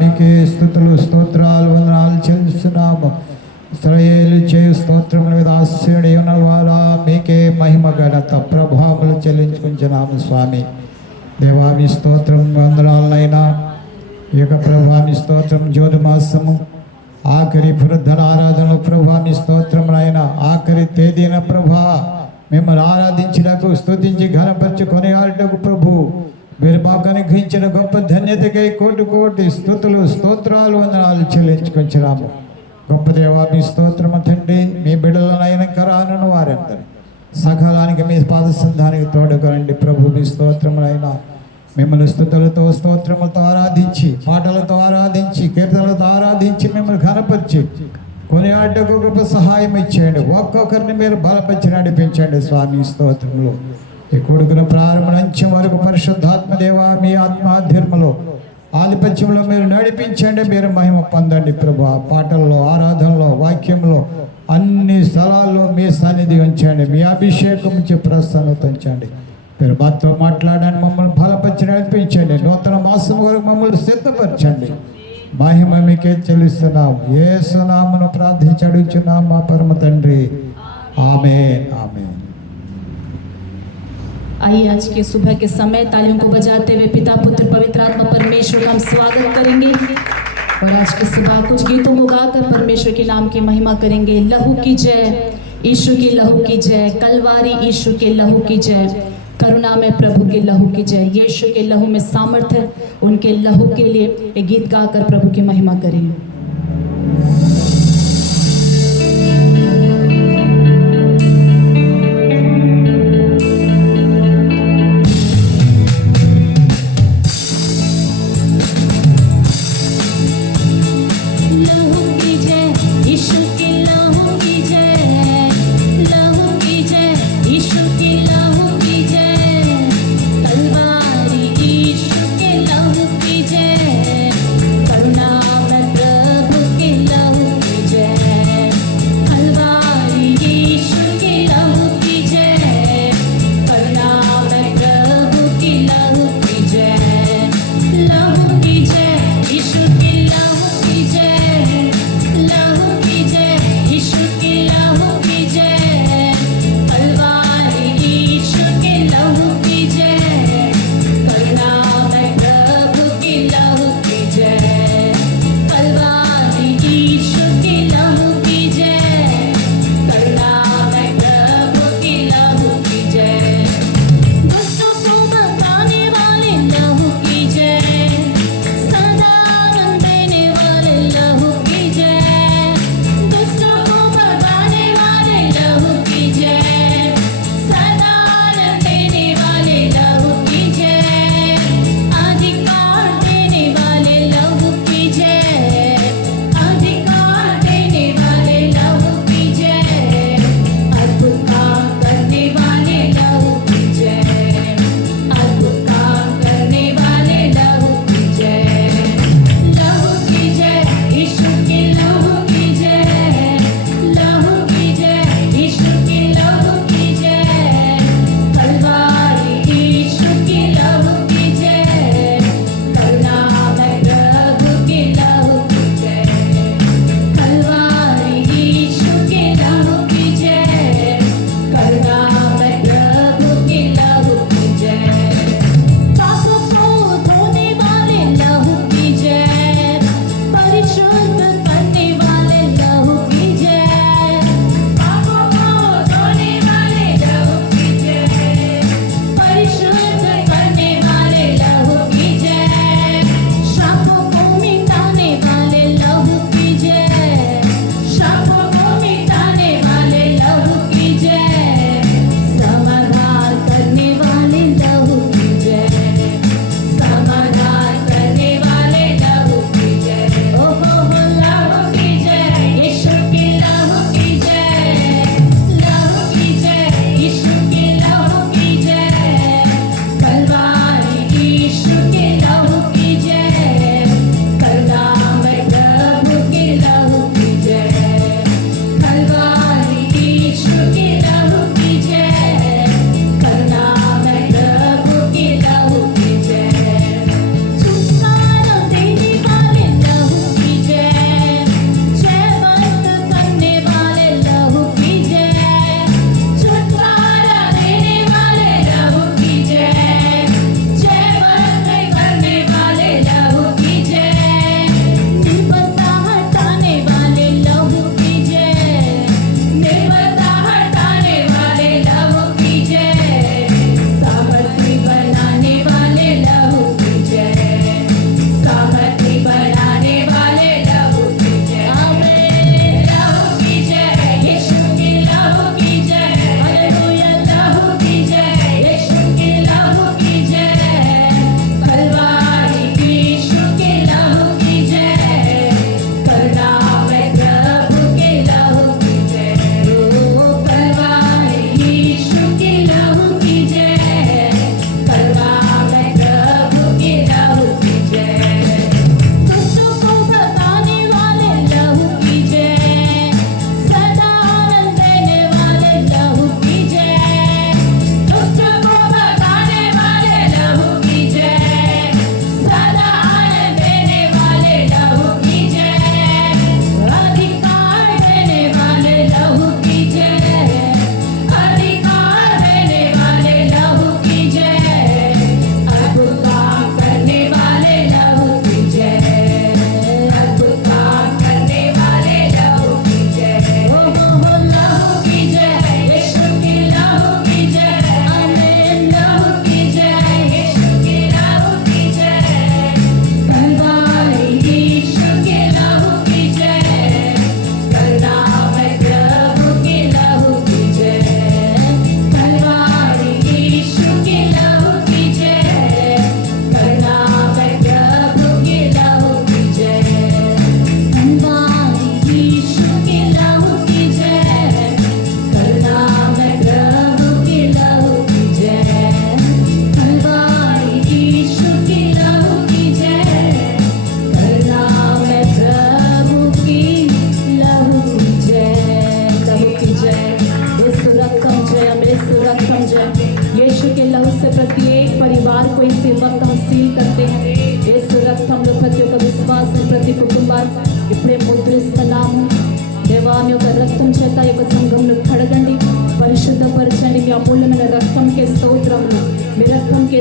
మీకే స్తుతులు స్తోత్రాలు వందనాలు చెల్లిస్తున్నాము. ఇశ్రాయేలు చేయు స్తోత్రముల మీద ఆశ్రయుడై ఉన్న వారా మీకే మహిమ ఘనత ప్రభావములు చెల్లించుకుంటున్నాము స్వామి. దేవా మీ స్తోత్రం వందనాలనైనా. ఈ యొక్క ప్రభా మీ స్తోత్రం జ్యోతిమాసము ఆఖరి పునరుద్ధరణ ఆరాధనలో ప్రభా మీ స్తోత్రములైనా ఆఖరి తేదీన ప్రభా మిమ్మల్ని ఆరాధించినకు స్తుతించి ఘనపరచు కొనియాడటకు ప్రభు మీరు మాకు అనుగ్రహించిన గొప్ప ధన్యతకై కోటి కోటి స్తుతులు స్తోత్రాలు వందనాలు చెల్లించుకొంచున్నాము. గొప్ప దేవా మీ స్తోత్రము తండ్రి. మీ బిడ్డలనైన కరాను వారందరి సకాలానికి మీ పాదసంధానికి తోడుకోనండి ప్రభు. మీ స్తోత్రములైనా మిమ్మల్ని స్తుతులతో స్తోత్రములతో ఆరాధించి పాటలతో ఆరాధించి కీర్తనలతో ఆరాధించి మిమ్మల్ని ఘనపరిచి కొనియాడకు గొప్ప సహాయం ఇచ్చేయండి. ఒక్కొక్కరిని మీరు బలపరిచి నడిపించండి స్వామి. స్తోత్రంలో ఈ కొడుకును ప్రారంభ అంచెం వరకు పరిశుద్ధాత్మ దేవా మీ ఆత్మాధీర్మలో ఆధిపత్యంలో మీరు నడిపించండి. మీరు మహిమ పొందండి ప్రభు. పాటల్లో ఆరాధనలో వాక్యంలో అన్ని స్థలాల్లో మీ సన్నిధి ఉంచండి. మీ అభిషేకం నుంచి ప్రసన్నత ఉంచండి. మీరు మాతో మాట్లాడండి. మమ్మల్ని బలపరిచి నడిపించండి. నూతన మాసం వరకు మమ్మల్ని సిద్ధపరచండి. మహిమ మీకే చెల్లిస్తున్నాం. యేసు నామమున ప్రార్థించి అడుగుచున్నాం మా పరమ తండ్రి. ఆమేన్ ఆమేన్. आइए आज के सुबह के समय तालियों को बजाते हुए पिता पुत्र पवित्र आत्मा परमेश्वर का हम स्वागत करेंगे और आज की सुबह कुछ गीतों को गाकर परमेश्वर के नाम की महिमा करेंगे। लहू की जय, यीशु की लहू की जय, कलवारी यीशु के लहू की जय, करुणा में प्रभु के लहू की जय। यीशु के लहू में सामर्थ्य है, उनके लहू के लिए एक गीत गाकर प्रभु की महिमा करें। करुणा में प्रभु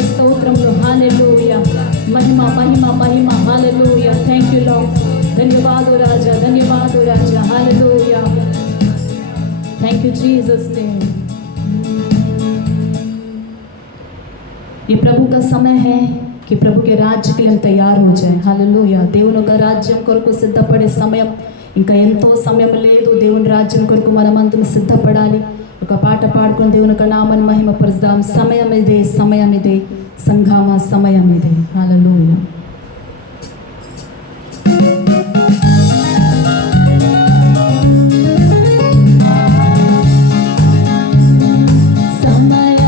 స్తోత్రములు హల్లెలూయా మహిమ మహిమ మహిమ హల్లెలూయా థ్యాంక్ యూ లార్డ్ ధన్యవాదాలు రాజా hallelujah thank you Jesus name ये प्रभु का समय है कि प्रभु के राज्य के लिए हम तैयार हो जाए हालेलूया దేవుని యొక్క రాజ్యం కొరకు సిద్ధపడే సమయం ఇంకా ఎంతో సమయం లేదు దేవుని రాజ్యం కొరకు మనమందరం సిద్ధపడాలి ఒక పాట పాడుకొని దేవుని యొక్క నామాన్ని మహిమపరుద్దాం సమయం ఇదే సంఘామ సమయం ఇదే హల్లెలూయా Samaya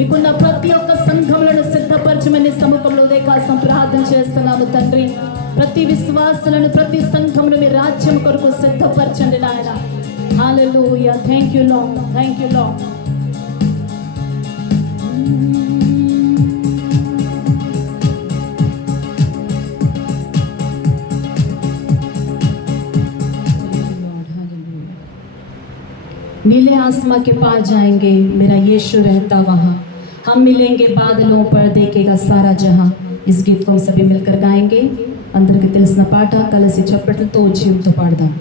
మీకున్న ప్రతి ఒక్క సంఘములను సిద్ధపరచమని సముఖంలో ఉదయకాలం ప్రార్థన చేస్తున్నాము తండ్రి. ప్రతి విశ్వాసులను ప్రతి సంఘమును మీ రాజ్యం కొరకు సిద్ధపరచండి నాయన. Hallelujah. Thank you lord, thank you lord. नीले आसमां के पार जाएंगे, मेरा यीशु रहता वहाँ. हम मिलेंगे बादलों पर, देखेगा सारा जहां. इस गीत को हम सभी मिलकर गाएंगे. అందరికి తెలిసిన పాట కలిసి చప్పట్లతో జీవంతో పాడదాం.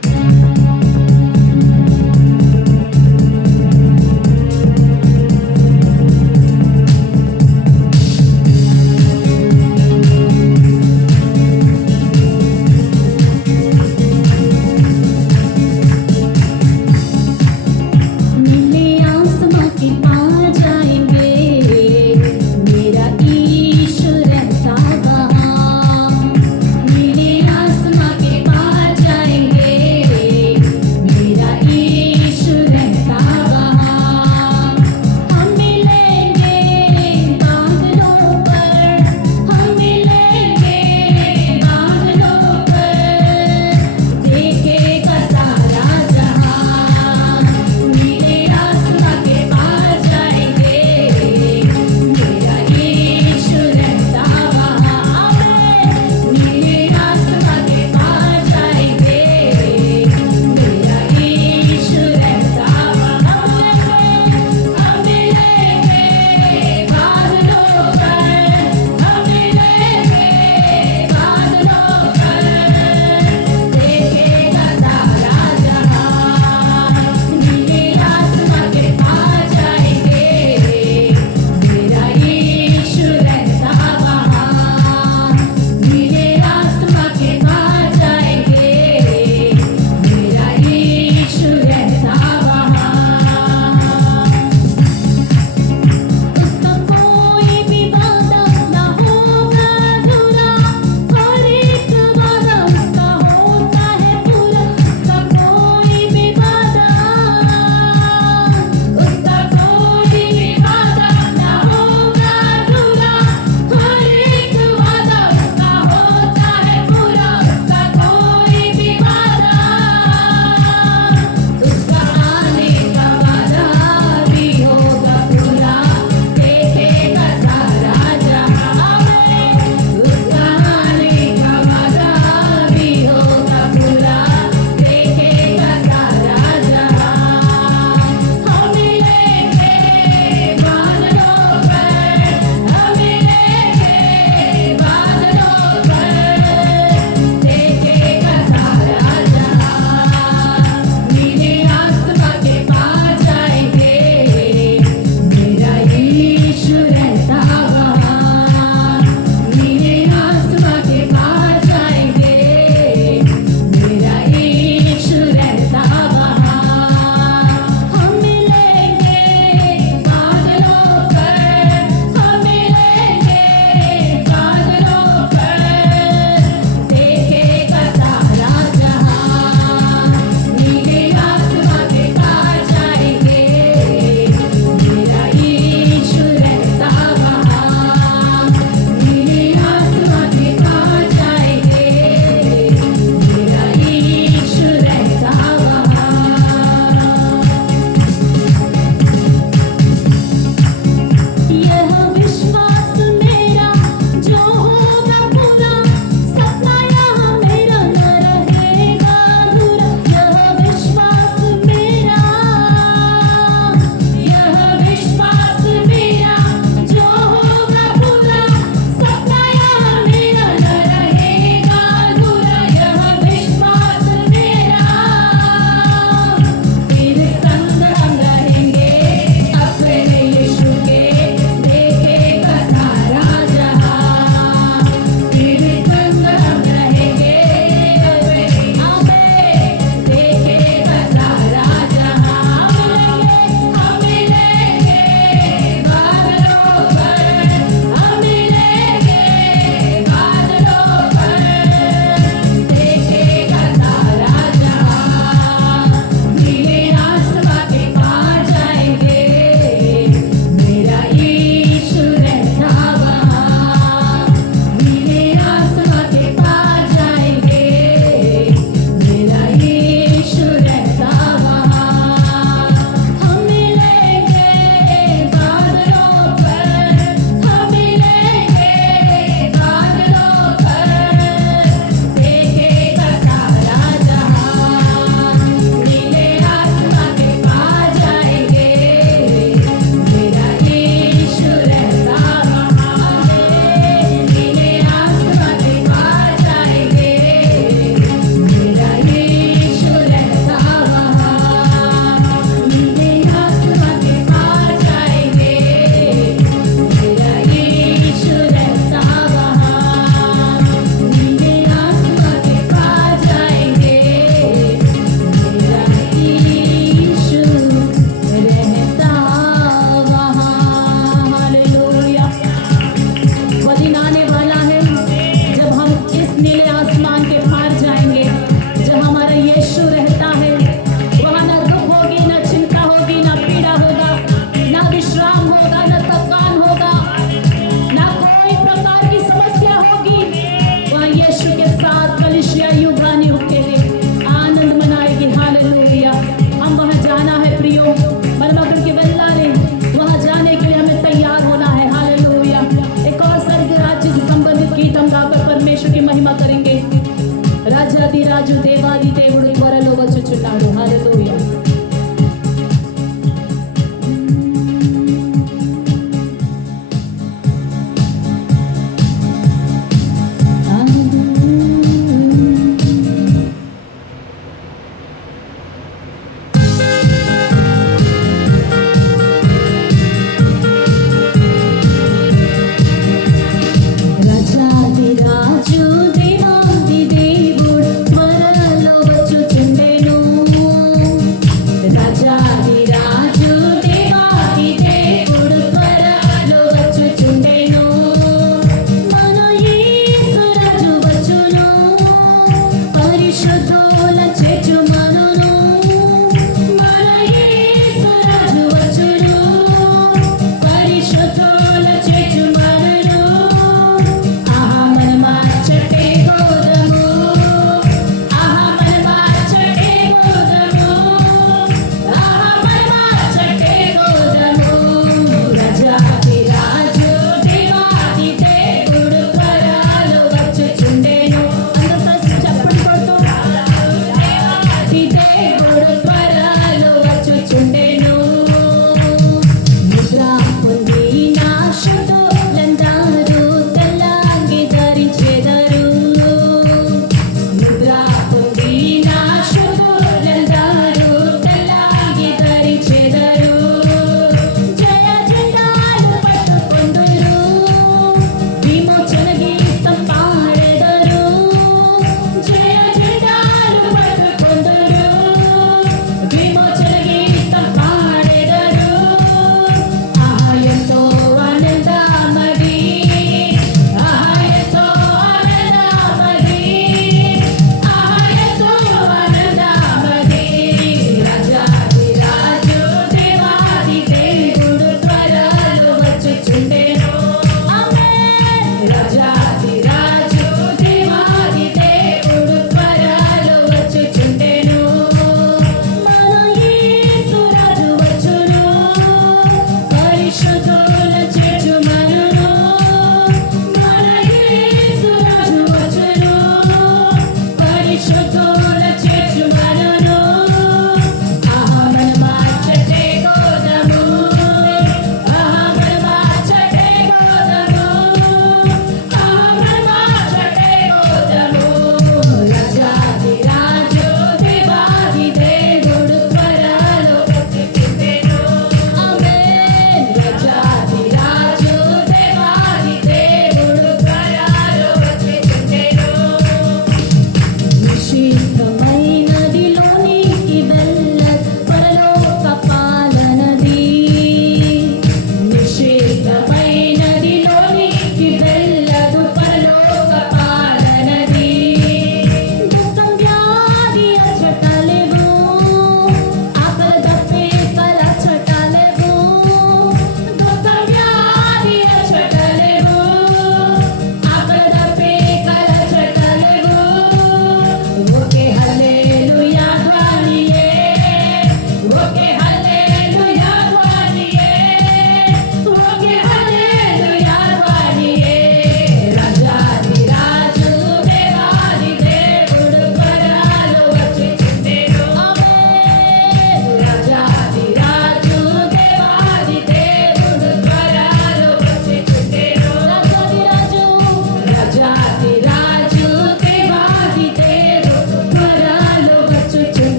आसमां के पार जाएंगे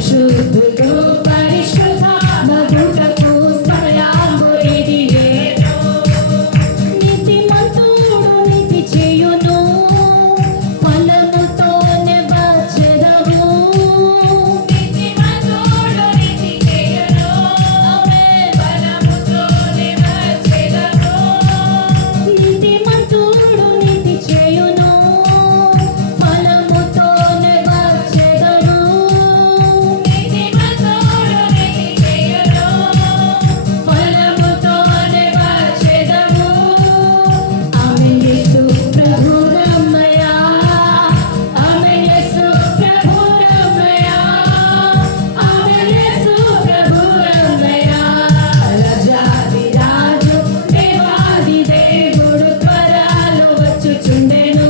పరిశుద్ధుడు పరిశుద్ధ మగుటకు సమయము ఇదియేను. నీతిమంతుడు నీతి చేయును, ఫలముతోనే వచ్చెదవు. నీతిమంతుడు నీతి చేయును, ఫలముతోనే వచ్చెదవు. నీతిమంతుడు నీతి చేయును, ఫలముతోనే వచ్చెదవు. నీతిమంతుడు నీతి చేయును, ఫలముతోనే వచ్చెదవు. ఆమేన్ యేసు ప్రభు రమయ్యా, ఆమేన్ యేసు ప్రభు రమయ్యా, ఆమేన్ యేసు ప్రభు రమయ్యా. రాజాది రాజు దేవాది దేవుడు త్వరలో వచ్చుచుండెను.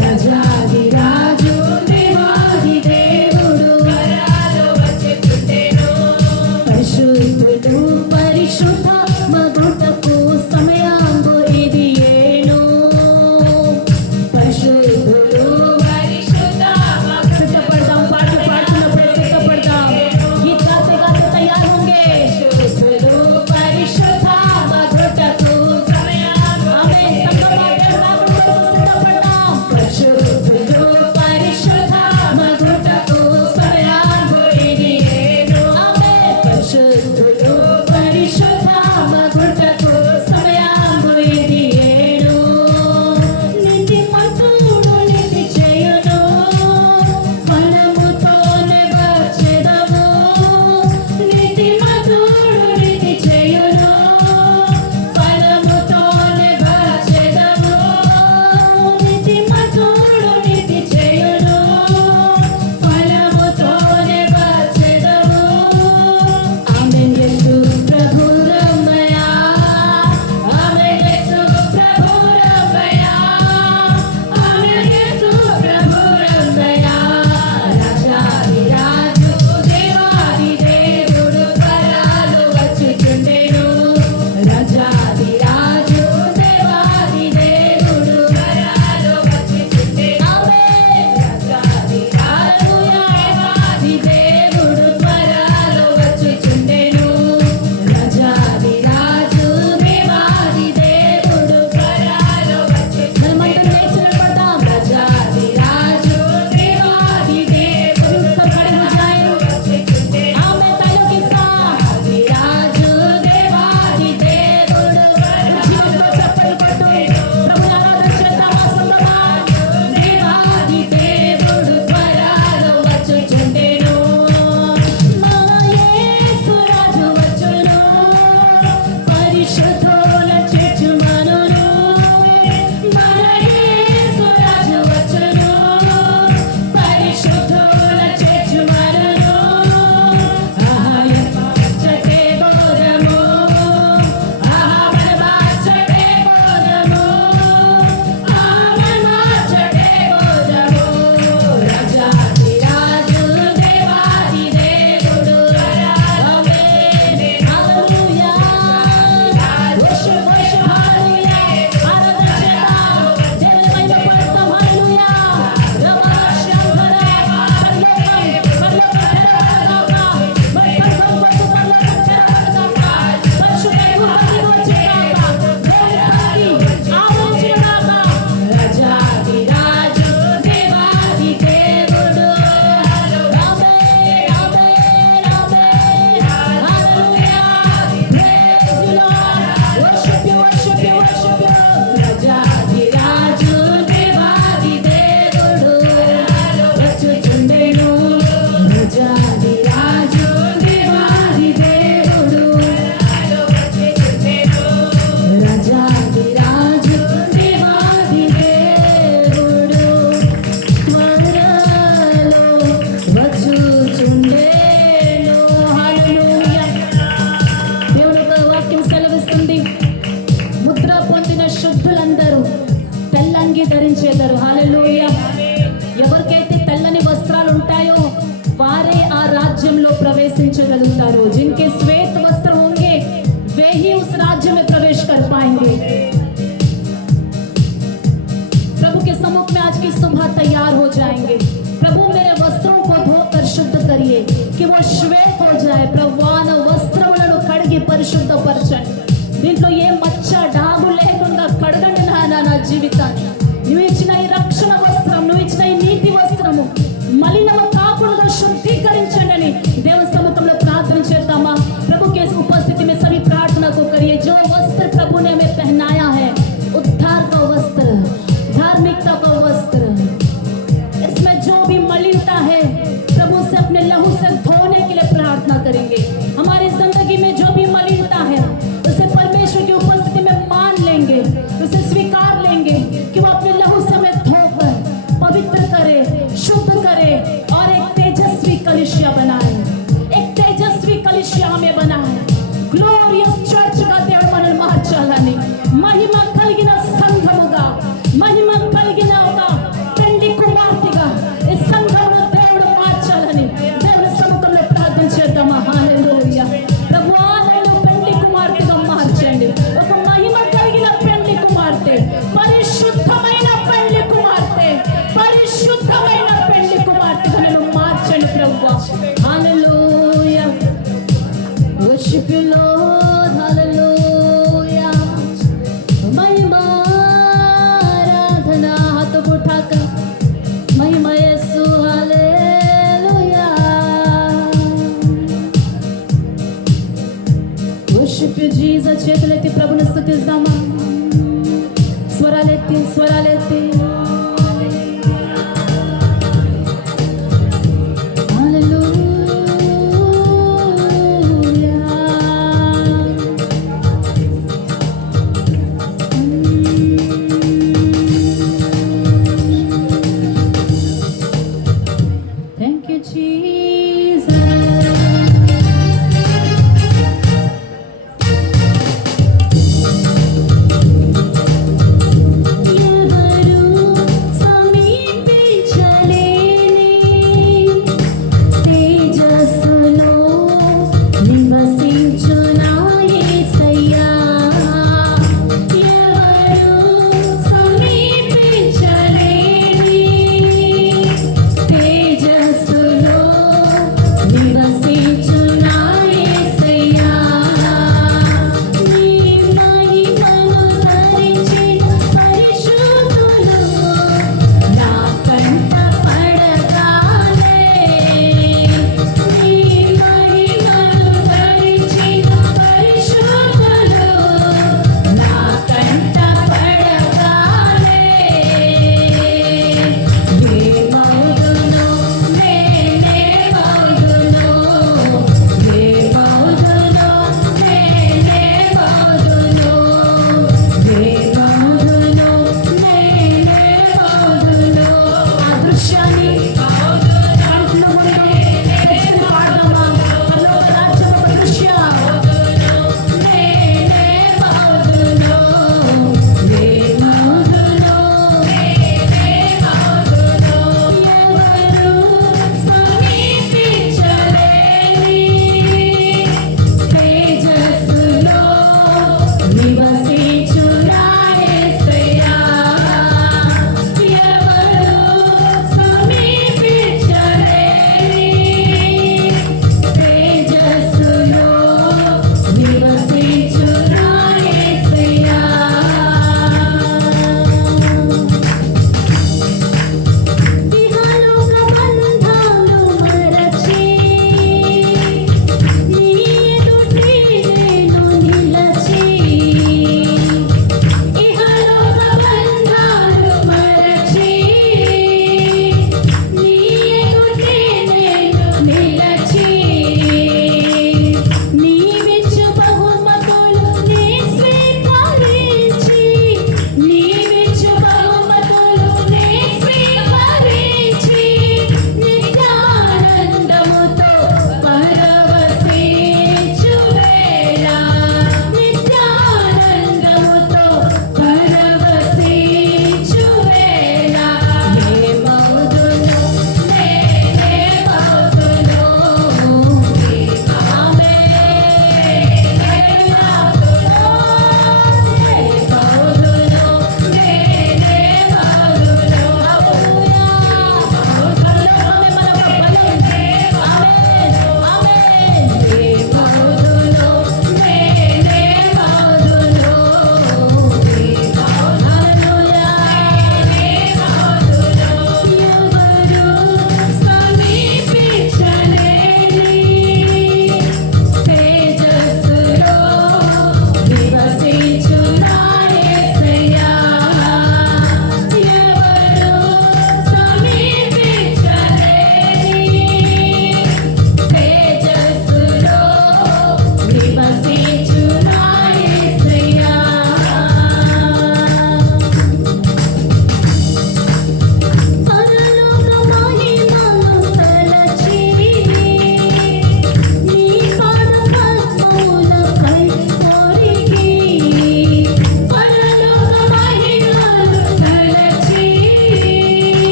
రాజాది రాజు దేవాది దేవుడు త్వరలో వచ్చుచుండెను. పరిశుద్ధుడు పరిశుద్ధ మగుటకు సమయము ఇదియేను. పరిశుద్ధుడు పరిశుద్ధ సిద్ధపడదాం, పాటలు పాడుతున్నప్పుడు సిద్ధపడదాం. గీత गाते गाते तैयार होंगे. పరిశుద్ధుడు పరిశుద్ధ మగుటకు సమయము ఆమేన్. సిద్ధపడదాం. పరిశుద్ధుడు పరిశుద్ధ మగుటకు సమయము ఇదియేను. ఆమేన్. పరిశుద్ధుడు పరిశుద్ధ మగుటకు సమయము ఇదియేను. నీతిమంతుడు నీతి చేయును, ఫలముతోనే వచ్చెదవు. నీతిమంతుడు నీతి చేయును, ఫలముతోనే వచ్చెదవు. నీతిమంతుడు నీతి చేయును, ఫలముతోనే వచ్చెదవు. ఆమేన్ యేసు ప్రభు రమయ్యా, ఆమేన్ యేసు ప్రభు రమయ్యా, ఆమేన్ యేసు ప్రభు రమయ్యా. రాజాది రాజు దేవాది దేవుడు త్వరలో వచ్చుచుండెను. రాజాది రాజు దేవాది దేవుడు త్వరలో వచ్చుచుండెను. ఆమేన్. రాజాది రాజు దేవాది దేవుడు త్వరలో వచ్చుచుండెను. రాజాది రాజు దేవాది దేవుడు త్వరలో వచ్చుచుండెను. మనమంతా లేచి నిలబడదాం. రాజాది రాజు దేవాది దేవుడు త్వరలో వచ్చుచుండెను. ఆమేన్. తలకిస్తాం. రాజు దేవాది దేవుడు జీవితంలో చప్పట్లు కొట్టు. ప్రభుని ఆరాధన చేద్దామా సొంతమా? దేవాది దేవుడు త్వరలో వచ్చుచుండెను. మన యేసు రాజు వచ్చును, పరిశుద్ధుల చేర్చుమనును. మన యేసు రాజు వచ్చును, పరిశుద్ధుల చేర్చుమనును. ఆహా ఎచ్చటే బోధము, ఆహా మనమాచటే బోధము, ఆహా మనమాచటే బోధము. రాజాది రాజు దేవాది దేవుడు ఆమేన్. హల్లెలూయా. వర్షిప్ వర్షిప్ హల్లెలూయా. ఆరాధన చేద్దాం. దేవుని మహిమపరుస్తాం. హల్లెలూయా. రమణాశ్యాంధర పరలోకం తెరవబడుగాక. మరి సంఘం కొరకు పరలోకం తెరవబడుగాక. పరిశుద్ధుడు దిగివచ్చుగాక. దేవుని సన్నిధి ఆవరించుగాక. రాజాది రాజు దేవాది దేవుడు amen amen amen. Hallelujah. Praise the lord. Worship you worship you worship you. రాజాది రాజు దేవాది దేవుడు వచ్చుచుండెను. రాజాది రాజు దేవాది దేవుడు వచ్చుచుండెను. రాజాది రాజు దేవాది దేవుడు త్వరలో వచ్చుచుండెను. హల్లెలూయా. దేవుని యొక్క వాక్యం సెలవిస్తుంది, ముద్ర పొందిన శుద్ధులందరూ తెల్లంగి ధరించేదరు. హల్లెలూయా. ఎవరికైతే తెల్లని వస్త్రాలు ఉంటాయో వారే ఆ రాజ్యంలో ప్రవేశించగలుగుతారు. जिनके श्वेत वस्त्र होंगे वे ही उस राज्य में प्रवेश कर पाएंगे. प्रभु के सम्मुख में आज की सुबह तैयार हो जाएंगे. प्रभु मेरे वस्त्रों को धोकर शुद्ध करिए. कि वो श्वेत हो जाए। प्रवान వస్త్రములను కడిగి పరిశుద్ధపరచండి। దీంట్లో ఏ మచ్చ డాగు లేకుండా కడగండి నాయనా నా జీవితాన్ని। నువ్వు ఇచ్చిన ఈ రక్షణ వస్త్రం, నువ్వు ఇచ్చిన ఈ నీతి వస్త్రము మలినము కాకుండా శుద్ధీకరించండి అని దేవుని సముఖంలో ప్రార్థన చేద్దామా। प्रभु के उपस्थिति में सभी प्रार्थना को करिए। जो वस्त्र प्रभु ने हमें पहनाया है, उद्धार का वस्त्र, धार्मिकता का वस्त्र, इसमें जो भी मलिनता है प्रभु से अपने लहू से धोने के लिए प्रार्थना करेंगे। हमारी जिंदगी में जो भी मलिनता है उसे परमेश्वर की उपस्थिति में मान लेंगे, उसे स्वीकार लेंगे कि वो अपने लहू से हमें धोकर पवित्र करे, शुद्ध करे और एक तेजस्वी कलीसिया बनाए। एक तेजस्वी कलीसिया हमें बनाए। ग्लोरियस चर्च का దేవుడు మనల్ని మార్చాలని, మహిమ కలిగిన సంఘముగా, మహిమ కలిగిన ఒక పెండ్లి కుమార్తెగా ఈ సంఘమును దేవుడు మార్చాలని దేవుని సముఖంలో ప్రార్థన చేద్దామా। హల్లెలూయా। ప్రభువా నన్ను పెండ్లి కుమార్తెగా మార్చండి। ఒక మహిమ కలిగిన పెండ్లి కుమార్తె, పరిశుద్ధమైన పెండ్లి కుమార్తె, పరిశుద్ధమైన పెండ్లి కుమార్తెగా నన్ను మార్చండి ప్రభువా। హల్లెలూయా। Worship you Lord, hallelujah। महिमा आराधना हाथों को उठाकर महिमा यीशु, हालेलुया। Worship you Jesus। చేతులెత్తి ప్రభుని స్తుతిద్దామా। స్వరాలెత్తి స్వరాలెత్తి Thank you, Jesus. ఎవరు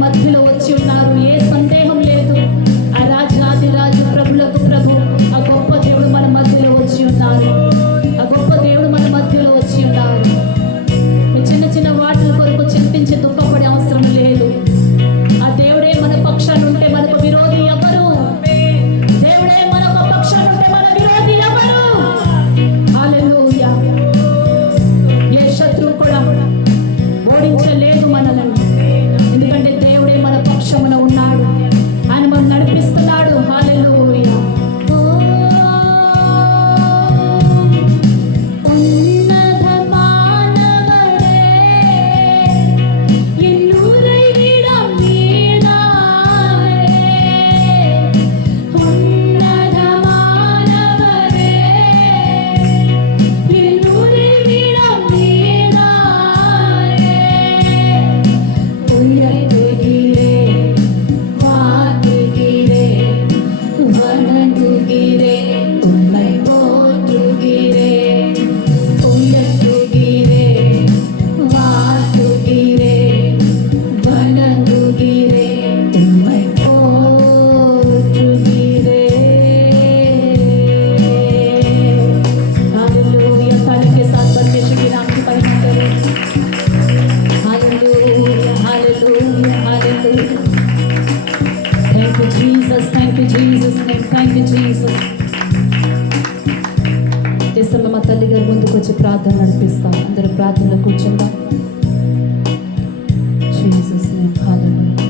మధ్యలో వచ్చి ఉన్నారు. ఏ సందేహం లేదు. ఆ రాజాదిరాజు ప్రభులకు ప్రభు ఆ గొప్ప దేవుడు మన మధ్యలో వచ్చి ఉన్నారు. ఆ గొప్ప దేవుడు మన మధ్యలో వచ్చి ఉన్నారు. చిన్న చిన్న వాటి కొరకు చింతించి దుఃఖపడే అవసరం లేదు. ఆ దేవుడే మన పక్షాన ఉంటే మనకు విరోధి ఎవరు? దేవుడే మనకు పక్షాన ఉంటే మన విరోధి ఎవరు? హల్లెలూయా. ఏ శత్రువు కూడా ఓడించలేదు మనలను. ఎందుకంటే దేవుడే మన పక్షమున ఉన్నాడు. ఆయన మనం నడిపిస్తున్నాడు. హల్లెలూయా. మా తల్లి గారు ముందుకు వచ్చి ప్రార్థన నడిపిస్తాం. అందరూ ప్రార్థనలో కూర్చుందాం. Jesus name. హల్లెలూయా.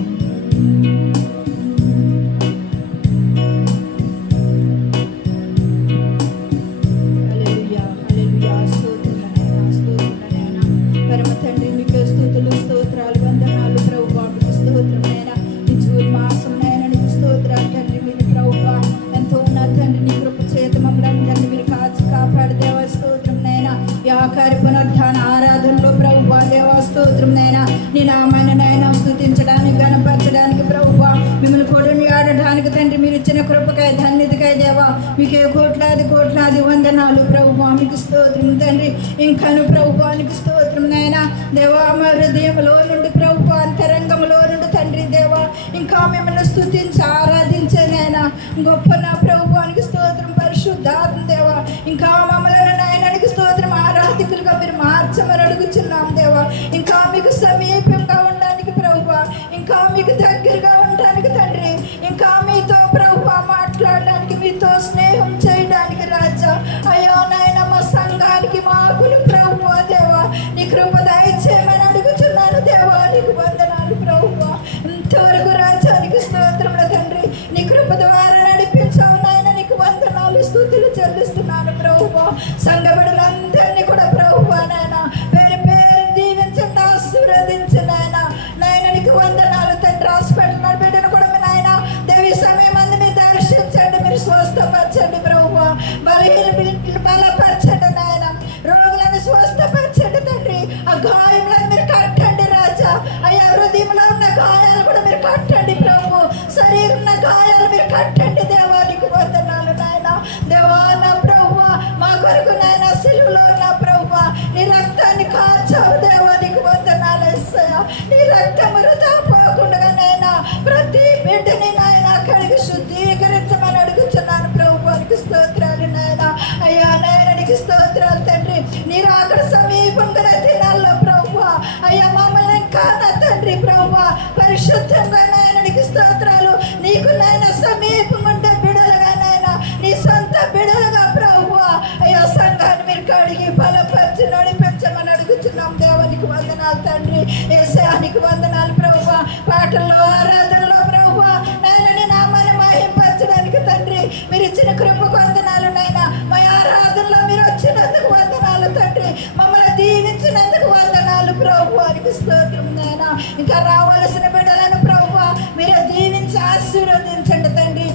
హల్లెలూయా. హల్లెలూయా. స్తోత్రములనైనా పరమ తండ్రి మీకు స్తుతులు స్తోత్రాలు వందనాలు ప్రభువా. మీకు స్తోత్రములైనా ఈ జూన్ మాసంనైనా నీకు స్తోత్రాలు తండ్రి. మీరు ప్రభువా ఎంతో ఉన్న తండ్రి నీ కృప చేత మమ్మల్ని తండ్రి మీరు కాచి కాపాడు దేవా. స్తోత్రమునైనా ఈ ఆఖరి పునరుద్ధాన ఆరాధనలో ప్రభువా దేవా స్తోత్రమునైనా నీ నామాన్ని నైనా స్తుతించడానికి గణపరచడానికి ప్రభువా మిమ్మల్ని కొడుని ఆడడానికి తండ్రి మీరు ఇచ్చిన కృపకై ధన్యతకై దేవా మీకే కోట్లాది కోట్లాది వందనాలు ప్రభువా. మీకు స్తోత్రం తండ్రి. ఇంకాను ప్రభువానికి స్తోత్రం నైనా దేవా. మా హృదయంలో నుండి ప్రభువా అంతరంగంలో నుండి తండ్రి దేవా ఇంకా మిమ్మల్ని స్తుతించి ఆరాధించేనైనా గొప్ప నా ప్రభువానికి స్తోత్రం. పరిశుద్ధాత్మ దేవా ఇంకా మమ్మల్ని నాయనానికి స్తోత్రం ఆరాధికులుగా మీరు మార్చమని అడుగుచున్నాం దేవా. ఇంకా మీకు సమీపంగా ఉండడానికి ప్రభువా, ఇంకా మీకు దగ్గరగా ఉండడానికి తండ్రి, ఇంకా మీతో ప్రభువా మాట్లాడడానికి మీతో స్నేహం చేయడానికి రాజా అయ్యో నాయన మా సంఘానికి మాకులు ప్రభువా దేవా నీ కృప దయచేయమని అడుగుచున్నాను దేవా. నీకు వందనాలు ప్రభువా. ఇంతవరకు రాజానికి స్తోత్రముల తండ్రి నీ కృప ద్వారా నడిపించావు నాయన. నీకు వందనాలు స్తుతులు చెల్లిస్తున్నాను ప్రభువా. సంఘ బిడ్డలందరినీ కూడా ప్రభువా నాయన పేరు పేరు దీవించండి ఆశీర్వదించు నాయన. నాయన నీకు వందనాలు తండ్రి. హాస్పిటల్ బిడ్డను కూడా నాయన దేవి సమయం మంది మీరు దర్శించండి. మీరు స్వస్థపరచండి ప్రభువా. బలహీన బిడ్డలు బలపరచండి నాయన. రోగులను స్వస్థపరచండి తండ్రి. ఆ గాయములను మీరు కట్టండి రాజా. అయ్యా హృదయంలో ఉన్న గాయాలు కూడా మీరు కట్టండి ప్రభు. శరీరం ఉన్న గాయాలు మీరు కట్టండి దేవా. నీకు వందనాలు నాయన. దేవా నా ప్రభువా మా కొరకు నాయన సిలువలో ఉన్న ప్రభువా నీ రక్తాన్ని కాచావు దేవా. నీకు వందనాలు యేసయ్యా. నీ రక్తం వృధా పోకుండా నాయన ప్రతి బిడ్డని నాయన కడిగి శుద్ధీకరించమని అడుగుతున్నాను ప్రభువానికి స్తోత్రాలు నాయన. అయ్యా నాయన నీకు స్తోత్రాలు తండ్రి. నీరు అక్కడ సమీపంగా దినాల్లో ప్రభువా అయ్యా మమ్మల్ని ఇంకా నా తండ్రి ప్రభువా పరిశుద్ధంగా నాయన నీకు స్తోత్రాలు. నీకు నాయన సమీపంగా ఉండే బిడలుగా నాయన నీ సొంత బిడలుగా ప్రభువా అయ్యా సంఘాన్ని మీరు కడిగి బలపరిచి నడిపించమని అడుగుతున్నాం దేవానికి వందనాలు తండ్రి. యేసయ్యానికి వందనాలు ప్రభువా. పాటల్లో ఆరాధనలో ప్రభువా నాయన నీ నామాన్ని మహింపరచడానికి తండ్రి మీరు ఇచ్చిన కృపకు వందనాలు నాయన. మా ఆరాధనలో మీరు వచ్చినందుకు వందనాలు తండ్రి. మమ్మల్ని దీవించినందుకు వందనాలు ప్రభువానికి స్తోత్రం నాయన. ఇంకా రావాల్సిన బిడ్డలను ప్రభువా మీరు దీవించి ఆశీర్వదించండి తండ్రి.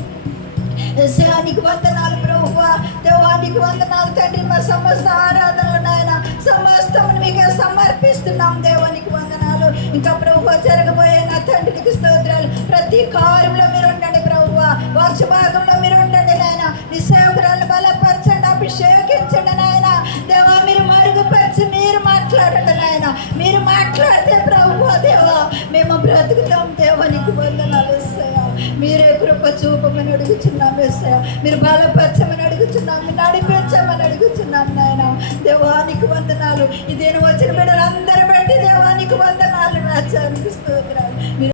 యేసయ్యానికి వందనాలు ప్రభువా. దేవానికి వందనాలు తండ్రి. మా సమస్త ఆరాధనలు నాయన సమస్తం మీకే సమర్పిస్తున్నాం దేవానికి వందనాలు. ఇంకా ప్రభువా జరగబోయే నా తండ్రికి స్తోత్రాలు. ప్రతి కార్యంలో మీరు ఉండండి ప్రభువా. వాక్య భాగంలో మీరు ఉండండి నాయన. నీ సేవకురాలను బలపరచండి, అభిషేకించండి నాయన. దేవా మీరు మరుగుపరిచి మీరు మాట్లాడండి నాయన. మీరు మాట్లాడితే ప్రభువా దేవా మేము బ్రతుకుతాం. దేవానికి వందనాలు యేసయ్యా. మీరే కృప చూపమని అడుగుచున్నాం యేసయ్యా. మీరు బలపరచమని అడుగుచున్నాం, మీరు నడిపించమని అడుగుచున్నాం నాయన. దేవానికి వందనాలు. ఇదేను వచ్చిన బిడ్డలందరూ బట్టి దేవానికి వందనాలు. రాజ్యానికి స్తోత్రాలు.